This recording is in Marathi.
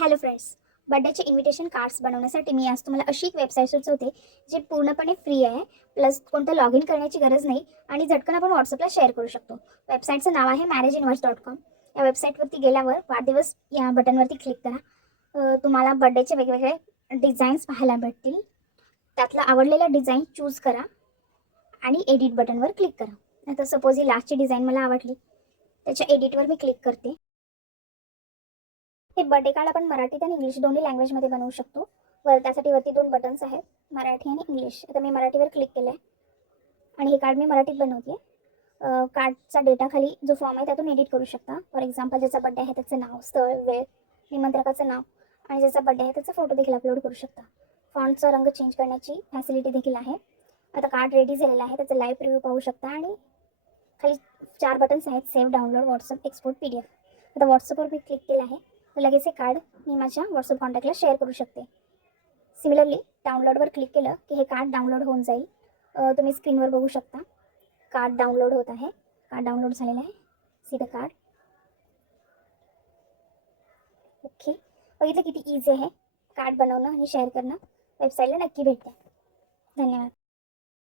हॅलो फ्रेंड्स, बर्थडेचे इन्व्हिटेशन कार्ड्स बनवण्यासाठी मी आज तुम्हाला अशी एक वेबसाईट सुचवते जी पूर्णपणे फ्री आहे. प्लस कोणतं लॉग इन करण्याची गरज नाही आणि झटकन आपण व्हॉट्सअपला शेअर करू शकतो. वेबसाईटचं नाव आहे marriageinverse.com. या वेबसाईटवरती गेल्यावर वाढदिवस या बटनवरती क्लिक करा. तुम्हाला बर्थडेचे वेगवेगळे डिझाईन्स पाहायला भेटतील. त्यातला आवडलेला डिझाईन चूज करा आणि एडिट बटनवर क्लिक करा. आता सपोज ही लास्टची डिझाईन मला आवडली, त्याच्या एडिटवर मी क्लिक करते. हे बर्थडे कार्ड आपण मराठीत आणि इंग्लिश दोन्ही लँग्वेजमध्ये बनवू शकतो. त्यासाठी वरती दोन बटन्स आहेत, मराठी आणि इंग्लिश. आता मी मराठीवर क्लिक केलं आहे आणि हे कार्ड मी मराठीत बनवते. कार्डचा डेटा खाली जो फॉर्म आहे त्यातून एडिट करू शकता. फॉर एक्झाम्पल ज्याचा बड्डे आहे त्याचं नाव, स्थळ, वेळ, निमंत्रकाचं नाव आणि ज्याचा बड्डे आहे त्याचा फोटो देखील अपलोड करू शकता. फॉन्टचा रंग चेंज करण्याची फॅसिलिटी देखील आहे. आता कार्ड रेडी झालेलं आहे, त्याचा लाईव्ह प्रिव्ह्यू पाहू शकता आणि खाली 4 बटन्स आहेत, save, download, WhatsApp, export, PDF. आता व्हॉट्सअपवर मी क्लिक केलं आहे तर लगेच हे कार्ड मी माझ्या व्हॉट्सअप कॉन्टॅक्टला शेअर करू शकते. सिमिलरली डाउनलोडवर क्लिक केलं की हे कार्ड डाउनलोड होऊन जाईल. तुम्ही स्क्रीनवर बघू शकता कार्ड डाउनलोड होत आहे. कार्ड डाउनलोड झालेलं आहे. See the card. ओके, बघितलं किती इझी आहे कार्ड बनवणं आणि शेअर करणं. वेबसाईटला नक्की भेट द्या. धन्यवाद.